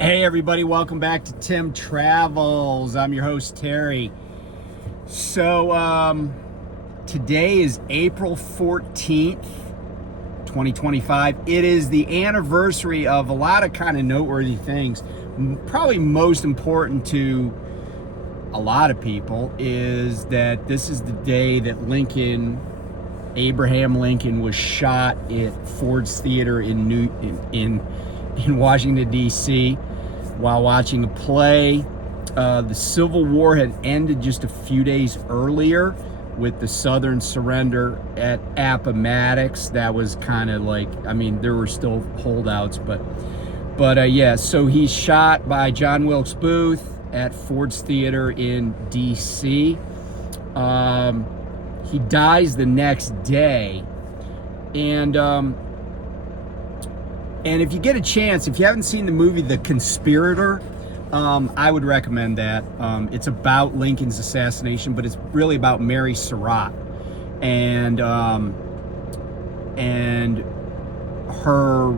Hey everybody, welcome back to Tim Travels. I'm your host Terry. So today is April 14th, 2025. It is the anniversary of a lot of kind of noteworthy things. Probably most important to a lot of people is that this is the day that Abraham Lincoln was shot at Ford's Theater in Washington, D.C. while watching a play. The Civil War had ended just a few days earlier with the Southern surrender at Appomattox. That was kind of like, I mean, there were still holdouts, but yeah, so he's shot by John Wilkes Booth at Ford's Theater in D.C. He dies the next day, and if you get a chance, if you haven't seen the movie The Conspirator, I would recommend that. It's about Lincoln's assassination, but it's really about Mary Surratt and her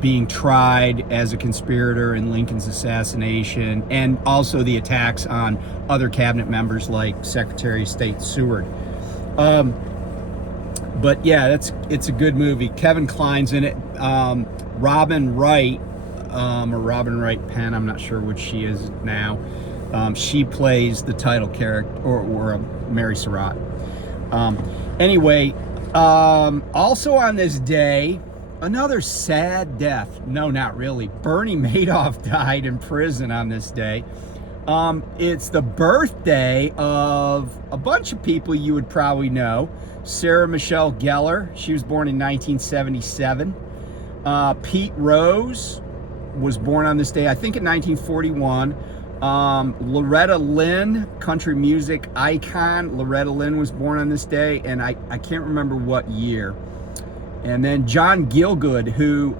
being tried as a conspirator in Lincoln's assassination, and also the attacks on other cabinet members like Secretary of State Seward. But yeah, it's a good movie. Kevin Kline's in it. Robin Wright, or Robin Wright Penn, I'm not sure which she is now. She plays the title character, or Mary Surratt. Anyway, also on this day, another sad death. No, not really. Bernie Madoff died in prison on this day. It's the birthday of a bunch of people you would probably know. Sarah Michelle Gellar, she was born in 1977. Pete Rose was born on this day, I think in 1941. Loretta Lynn, country music icon. Loretta Lynn was born on this day, and I can't remember what year. And then John Gielgud, who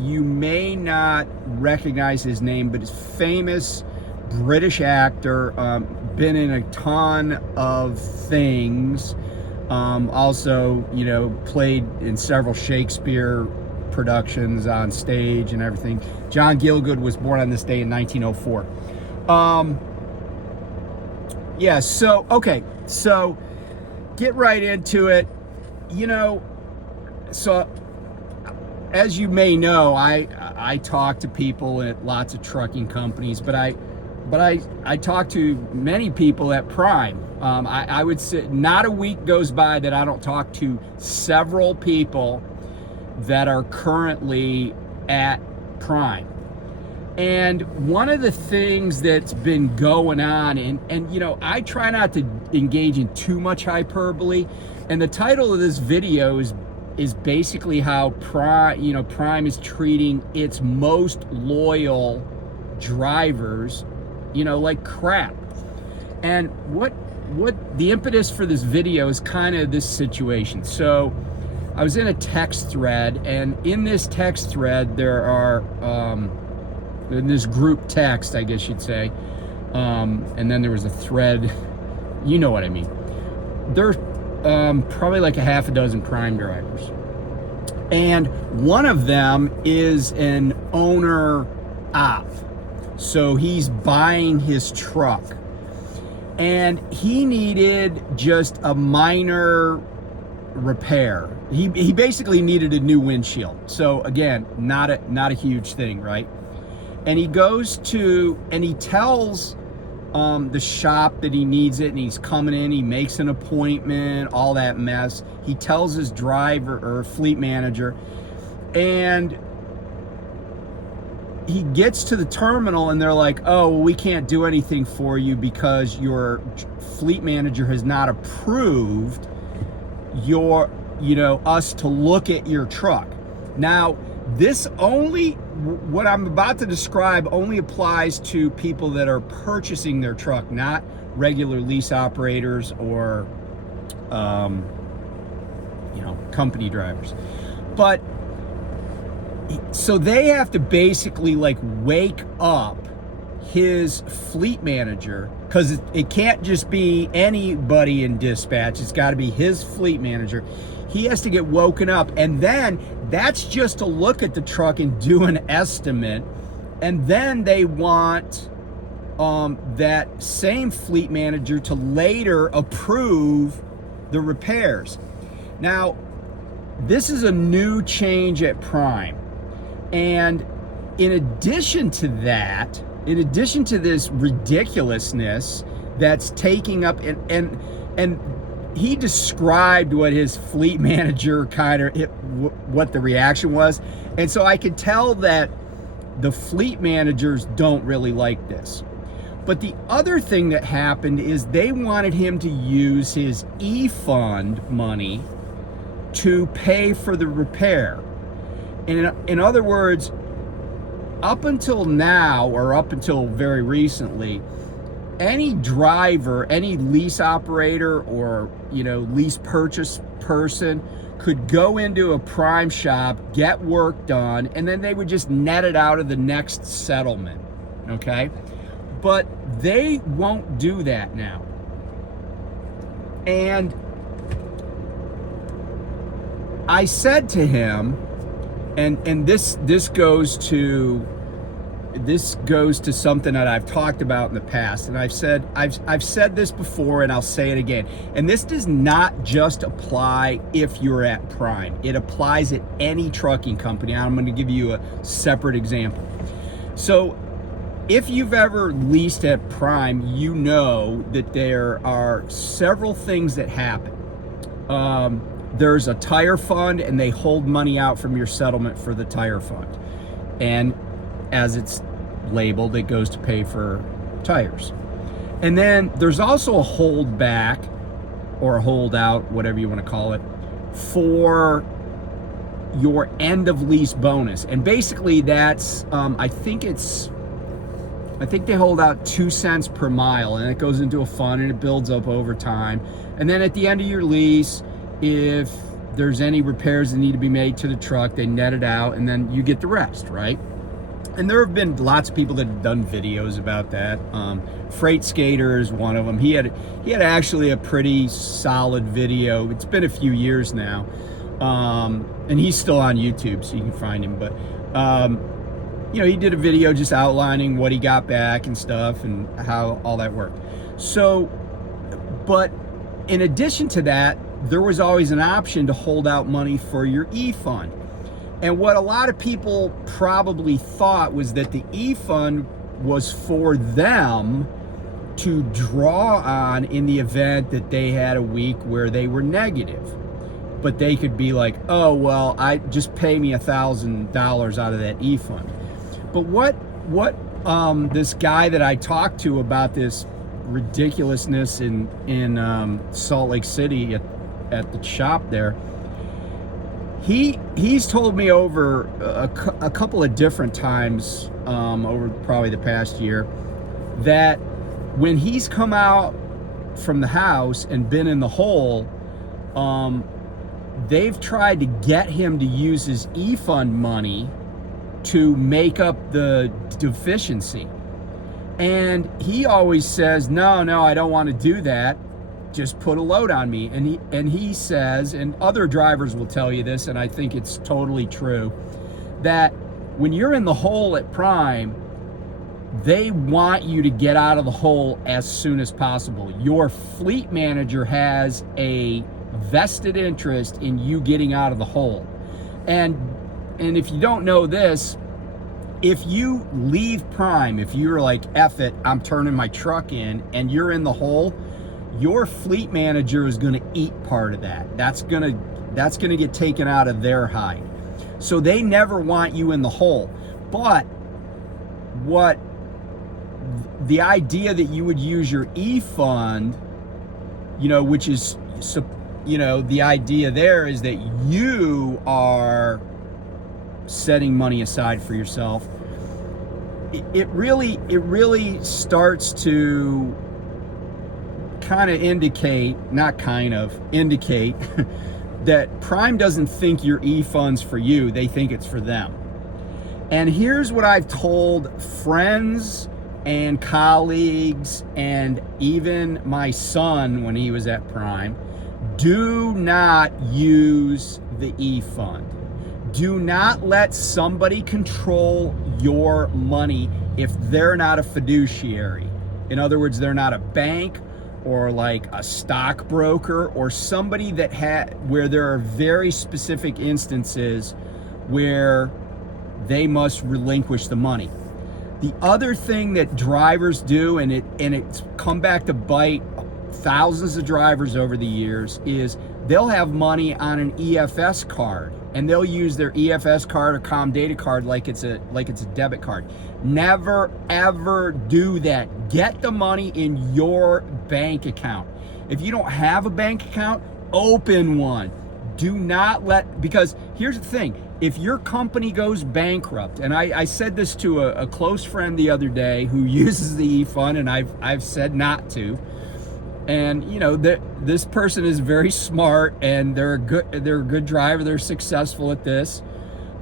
you may not recognize his name, but is famous British actor, been in a ton of things. Also, played in several Shakespeare productions on stage and everything. John Gielgud was born on this day in 1904. Yeah, so get right into it. So as you may know, I talk to people at lots of trucking companies, but I talk to many people at Prime. I would say not a week goes by that I don't talk to several people that are currently at Prime. And one of the things that's been going on, and I try not to engage in too much hyperbole, and the title of this video is basically how Prime is treating its most loyal drivers like crap. And what the impetus for this video is kind of this situation. So I was in a text thread, and in this text thread there are in this group text, I guess you'd say, and then there was a thread, you know what I mean. There's probably like a half a dozen Prime drivers, and one of them is an owner op. So he's buying his truck, and he needed just a minor repair. He basically needed a new windshield. So again, not a huge thing, right? And he goes to, and he tells the shop that he needs it, and he's coming in, he makes an appointment, all that mess. He tells his driver or fleet manager, and he gets to the terminal, and they're like, oh, well, we can't do anything for you because your fleet manager has not approved us to look at your truck. Now, what I'm about to describe only applies to people that are purchasing their truck, not regular lease operators or, company drivers. But so they have to basically wake up his fleet manager, because it can't just be anybody in dispatch. It's got to be his fleet manager. he has to get woken up. And then that's just to look at the truck and do an estimate. And then they want that same fleet manager to later approve the repairs. Now, this is a new change at Prime. And in addition to that, in addition to this ridiculousness that's taking up, and he described what his fleet manager what the reaction was. And so I could tell that the fleet managers don't really like this. But the other thing that happened is they wanted him to use his e-fund money to pay for the repair. And in other words, up until now, or up until very recently, any driver, any lease operator, or lease purchase person could go into a Prime shop, get work done, and then they would just net it out of the next settlement, okay? But they won't do that now. And I said to him, and this goes to something that I've talked about in the past, and I've said this before, and I'll say it again. And this does not just apply if you're at Prime. It applies at any trucking company. I'm going to give you a separate example. So, if you've ever leased at Prime, you know that there are several things that happen. There's a tire fund, and they hold money out from your settlement for the tire fund. And as it's labeled, it goes to pay for tires. And then there's also a holdback or a holdout, whatever you want to call it, for your end of lease bonus. And basically that's, I think they hold out 2 cents per mile, and it goes into a fund and it builds up over time. And then at the end of your lease, if there's any repairs that need to be made to the truck, they net it out, and then you get the rest, right? And there have been lots of people that have done videos about that. Freight Skater is one of them. He had actually a pretty solid video. It's been a few years now, and he's still on YouTube, so you can find him. But he did a video just outlining what he got back and stuff and how all that worked. So, but in addition to that, there was always an option to hold out money for your e-fund. And what a lot of people probably thought was that the e-fund was for them to draw on in the event that they had a week where they were negative. But they could be like, oh, well, I just pay me $1,000 out of that e-fund. But what this guy that I talked to about this ridiculousness in Salt Lake City at the shop there, he's told me over a couple of different times over probably the past year that when he's come out from the house and been in the hole, they've tried to get him to use his e-fund money to make up the deficiency. And he always says, no, I don't want to do that. Just put a load on me. And he says, and other drivers will tell you this, and I think it's totally true, that when you're in the hole at Prime, they want you to get out of the hole as soon as possible. Your fleet manager has a vested interest in you getting out of the hole. And if you don't know this, if you leave Prime, if you're like, F it, I'm turning my truck in, and you're in the hole, your fleet manager is going to eat part of that. That's going to get taken out of their hide. So they never want you in the hole. But what the idea that you would use your e-fund, which is, the idea there is that you are setting money aside for yourself. It really starts to indicate that Prime doesn't think your e-fund's for you. They think it's for them. And here's what I've told friends and colleagues and even my son when he was at Prime. Do not use the e-fund. Do not let somebody control your money if they're not a fiduciary. In other words, they're not a bank or like a stockbroker or somebody where there are very specific instances where they must relinquish the money. The other thing that drivers do, and it's come back to bite thousands of drivers over the years, is they'll have money on an EFS card and they'll use their EFS card or data card like it's a debit card. Never ever do that. Get the money in your bank account. If you don't have a bank account, open one. Do not because here's the thing, if your company goes bankrupt, and I said this to a close friend the other day who uses the e-fund, and I've said not to, and this person is very smart and they're a good driver, they're successful at this,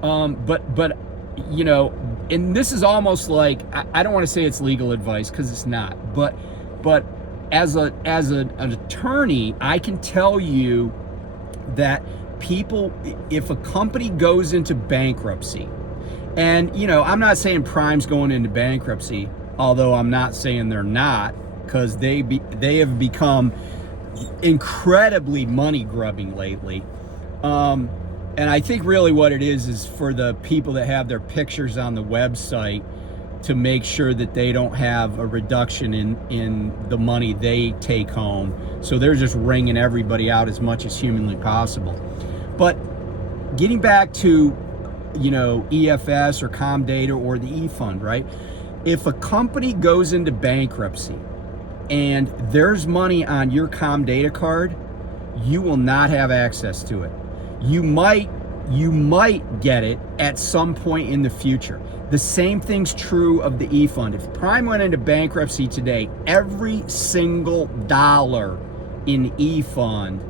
but and this is almost like, I don't want to say it's legal advice because it's not, but as an attorney, I can tell you that people, if a company goes into bankruptcy, and I'm not saying Prime's going into bankruptcy, although I'm not saying they're not, because they have become incredibly money grubbing lately, and I think really what it is for the people that have their pictures on the website to make sure that they don't have a reduction in the money they take home. So they're just wringing everybody out as much as humanly possible. But getting back to, EFS or Comdata or the e-fund, right? If a company goes into bankruptcy and there's money on your Comdata card, you will not have access to it. You might get it at some point in the future. The same thing's true of the e-fund. If Prime went into bankruptcy today, every single dollar in e-fund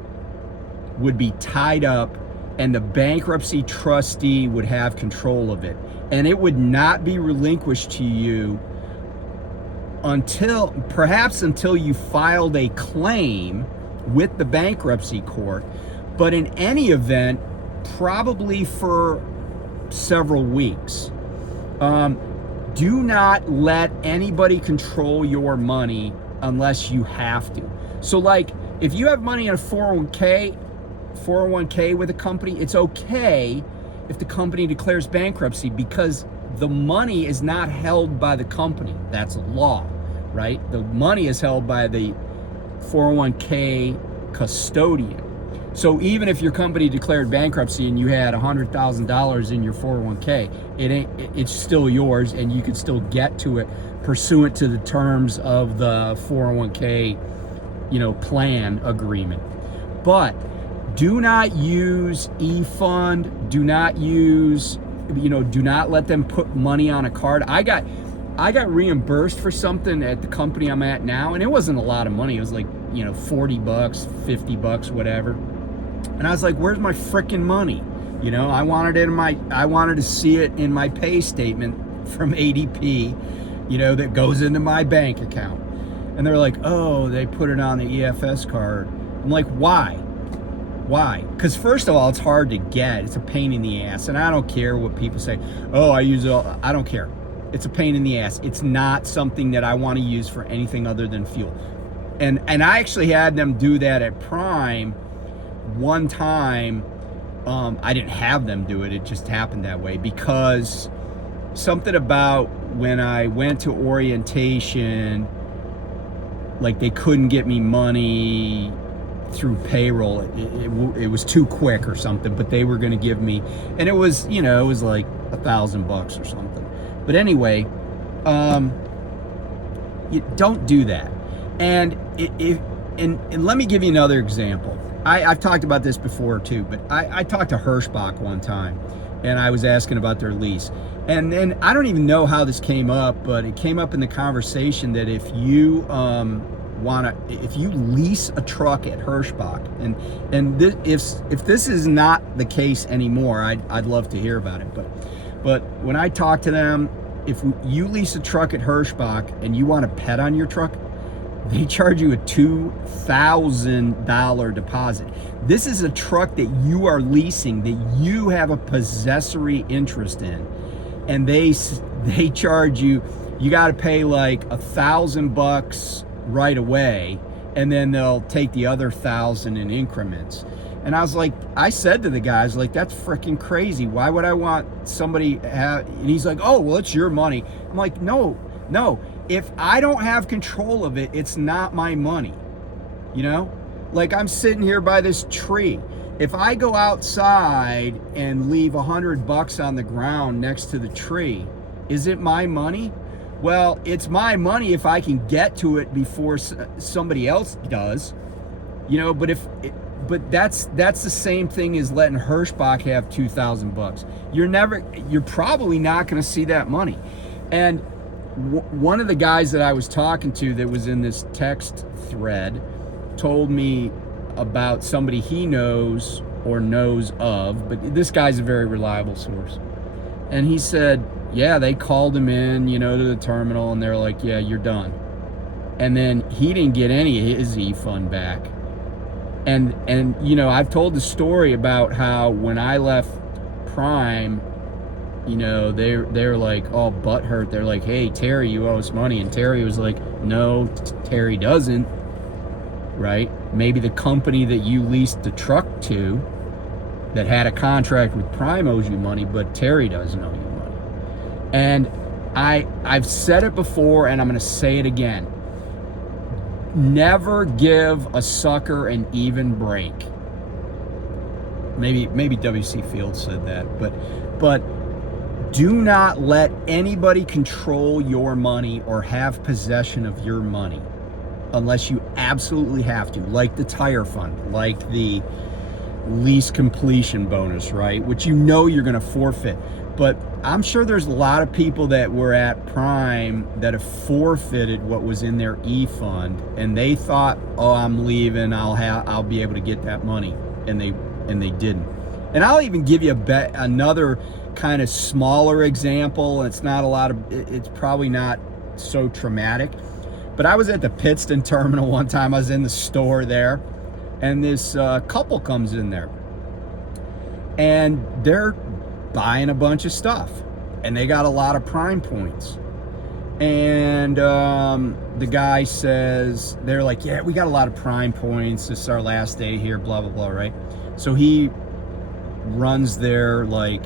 would be tied up and the bankruptcy trustee would have control of it. And it would not be relinquished to you until you filed a claim with the bankruptcy court. But in any event, probably for several weeks. Do not let anybody control your money unless you have to. So like, if you have money in a 401k with a company, it's okay if the company declares bankruptcy because the money is not held by the company. That's a law, right? The money is held by the 401k custodian. So even if your company declared bankruptcy and you had $100,000 in your 401k, it's still yours, and you can still get to it pursuant to the terms of the 401k, plan agreement. But do not use e-fund. Do not use, do not let them put money on a card. I got reimbursed for something at the company I'm at now, and it wasn't a lot of money. It was like, $40, $50, whatever. And I was like, where's my freaking money? I wanted to see it in my pay statement from ADP, that goes into my bank account. And they're like, oh, they put it on the EFS card. I'm like, why? Why? Because first of all, it's hard to get. It's a pain in the ass. And I don't care what people say. Oh, I use it all. I don't care. It's a pain in the ass. It's not something that I want to use for anything other than fuel. And I actually had them do that at Prime one time. I didn't have them do it. It just happened that way because something about when I went to orientation, like they couldn't get me money through payroll. It was too quick or something, but they were going to give me, and it was like $1,000 or something. But anyway, you don't do that. And let me give you another example. I've talked about this before too, but I talked to Hirschbach one time, and I was asking about their lease. And then I don't even know how this came up, but it came up in the conversation that if you if you lease a truck at Hirschbach, and if this is not the case anymore, I'd love to hear about it. But when I talk to them, if you lease a truck at Hirschbach and you want a pet on your truck, they charge you a $2,000 deposit. This is a truck that you are leasing, that you have a possessory interest in, and they charge you. You got to pay like $1,000 right away, and then they'll take the other 1,000 in increments. And I said to the guys, like, that's freaking crazy. Why would I want somebody and he's like, oh, well, it's your money. I'm like, no. If I don't have control of it, it's not my money. You know? Like, I'm sitting here by this tree. If I go outside and leave $100 on the ground next to the tree, is it my money? Well, it's my money if I can get to it before somebody else does. You know, but that's the same thing as letting Hirschbach have $2,000. You're probably not going to see that money. And one of the guys that I was talking to that was in this text thread told me about somebody he knows or knows of, but this guy's a very reliable source. And he said, yeah, they called him in, you know, to the terminal, and they're like, yeah, you're done. And then he didn't get any of his e-fund back. And you know, I've told the story about how when I left Prime, you know, they're like all butthurt. They're like, hey, Terry, you owe us money. And Terry was like, no, Terry doesn't, right? Maybe the company that you leased the truck to that had a contract with Prime owes you money, but Terry doesn't owe you money. And I've said it before, and I'm going to say it again. Never give a sucker an even break. Maybe W.C. Fields said that, but do not let anybody control your money or have possession of your money unless you absolutely have to, like the tire fund, like the lease completion bonus, right? Which you know you're going to forfeit. But I'm sure there's a lot of people that were at Prime that have forfeited what was in their e-fund, and they thought, oh, I'm leaving, I'll be able to get that money, and they didn't. And I'll even give you another kind of smaller example. It's probably not so traumatic, but I was at the Pittston terminal one time. I was in the store there, and this couple comes in there, and they're buying a bunch of stuff, and they got a lot of Prime points. And the guy says, they're like, yeah, we got a lot of Prime points, this is our last day here, blah blah blah, right? So he runs their like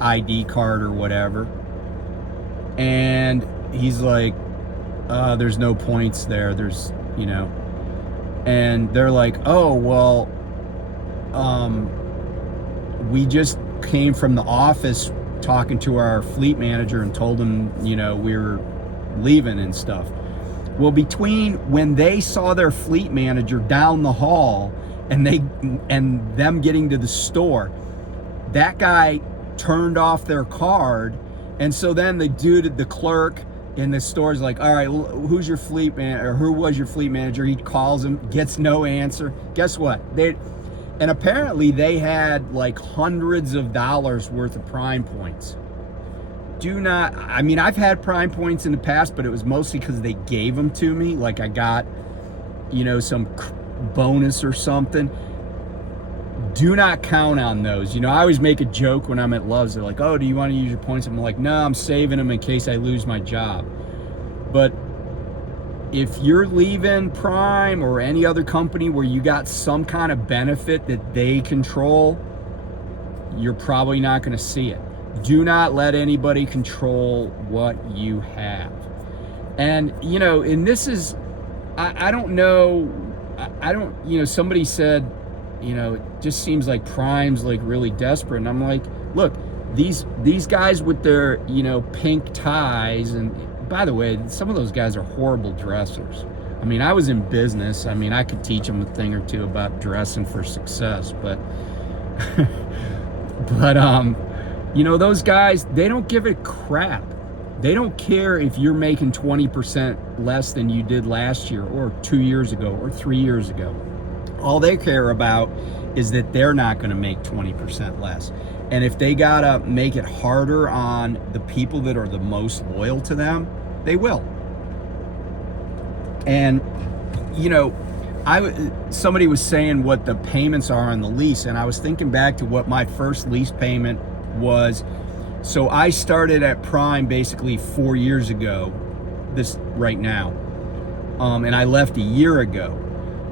ID card or whatever, and he's like, there's no points there, there's, you know. And they're like, oh, well, we just came from the office talking to our fleet manager and told him, you know, we were leaving and stuff. Well, between when they saw their fleet manager down the hall and them getting to the store, that guy turned off their card. And so then the clerk in the store is like, all right, who's your fleet man, or who was your fleet manager? He calls him, gets no answer. Guess what? And apparently they had like hundreds of dollars worth of Prime points. I mean, I've had Prime points in the past, but it was mostly because they gave them to me. Like I got, you know, some bonus or something. Do not count on those. You know, I always make a joke when I'm at Love's. They're like, oh, do you want to use your points? I'm like, no, I'm saving them in case I lose my job. But if you're leaving Prime or any other company where you got some kind of benefit that they control, you're probably not going to see it. Do not let anybody control what you have. And, you know, and this is, I don't know, you know, somebody said, you know, it just seems like Prime's like really desperate. And I'm like, look, these guys with their, you know, pink ties, and by the way, some of those guys are horrible dressers. I mean, I was in business. I mean, I could teach them a thing or two about dressing for success, but you know, those guys, they don't give a crap. They don't care if you're making 20% less than you did last year or 2 years ago or 3 years ago. All they care about is that they're not going to make 20% less. And if they got to make it harder on the people that are the most loyal to them, they will. And somebody was saying what the payments are on the lease, and I was thinking back to what my first lease payment was. So I started at Prime basically 4 years ago, this right now, and I left a year ago.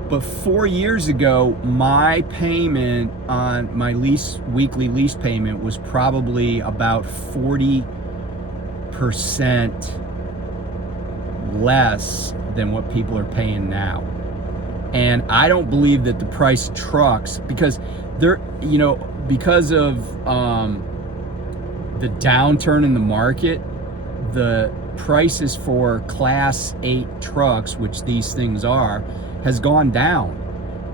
But 4 years ago, my payment on my weekly lease payment was probably about 40% less than what people are paying now. And I don't believe that the price of trucks, because because of the downturn in the market, the prices for Class 8 trucks, which these things are, has gone down.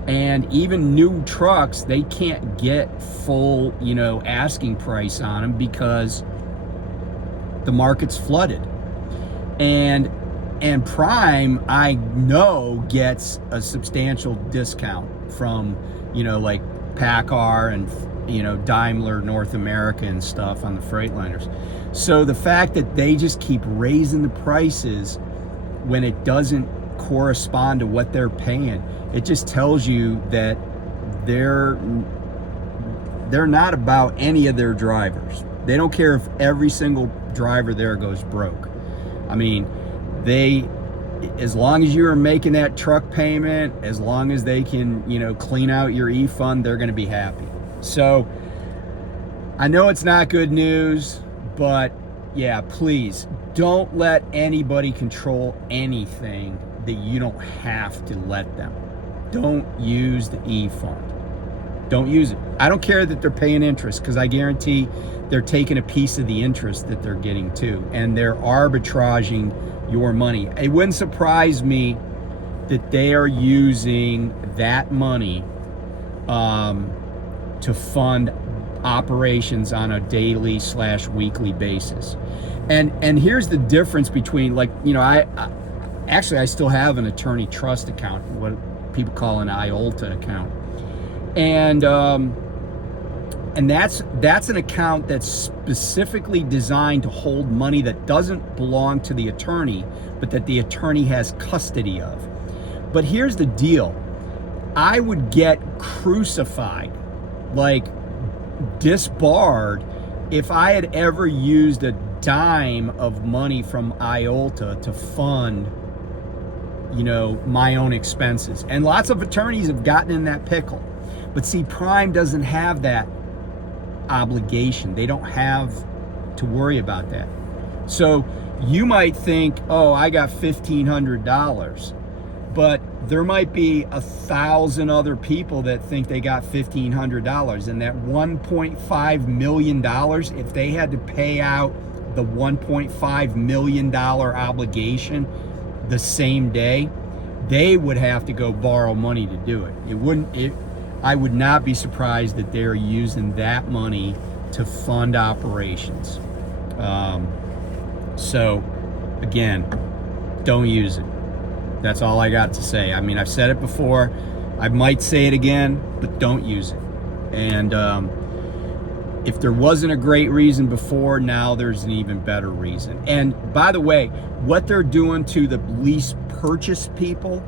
And even new trucks, they can't get full, asking price on them because the market's flooded. And Prime, I know, gets a substantial discount from, like PACCAR and, Daimler North America and stuff on the Freightliners. So the fact that they just keep raising the prices when it doesn't correspond to what they're paying, it just tells you that they're not about any of their drivers. They don't care if every single driver there goes broke. I mean, as long as you're making that truck payment, as long as they can, clean out your e-fund, they're going to be happy. So I know it's not good news, but yeah, please don't let anybody control anything that you don't have to let them. Don't use the e-fund. Don't use it. I don't care that they're paying interest, because I guarantee they're taking a piece of the interest that they're getting too, and they're arbitraging your money. It wouldn't surprise me that they are using that money to fund operations on a daily / weekly basis. And here's the difference between, I still have an attorney trust account, what people call an IOLTA account. And that's an account that's specifically designed to hold money that doesn't belong to the attorney, but that the attorney has custody of. But here's the deal. I would get crucified, like disbarred, if I had ever used a dime of money from IOLTA to fund, my own expenses. And lots of attorneys have gotten in that pickle. But see, Prime doesn't have that obligation. They don't have to worry about that. So you might think, oh, I got $1,500, but there might be 1,000 other people that think they got $1,500, and that $1.5 million, if they had to pay out the $1.5 million obligation the same day, they would have to go borrow money to do it. I would not be surprised that they're using that money to fund operations. So again, don't use it. That's all I got to say. I mean, I've said it before. I might say it again, but don't use it. And if there wasn't a great reason before, now there's an even better reason. And by the way, what they're doing to the lease purchase people,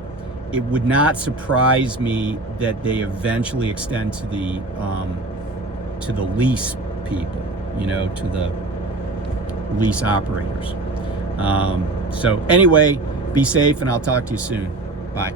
it would not surprise me that they eventually extend to the lease people, to the lease operators. So anyway, be safe, and I'll talk to you soon. Bye.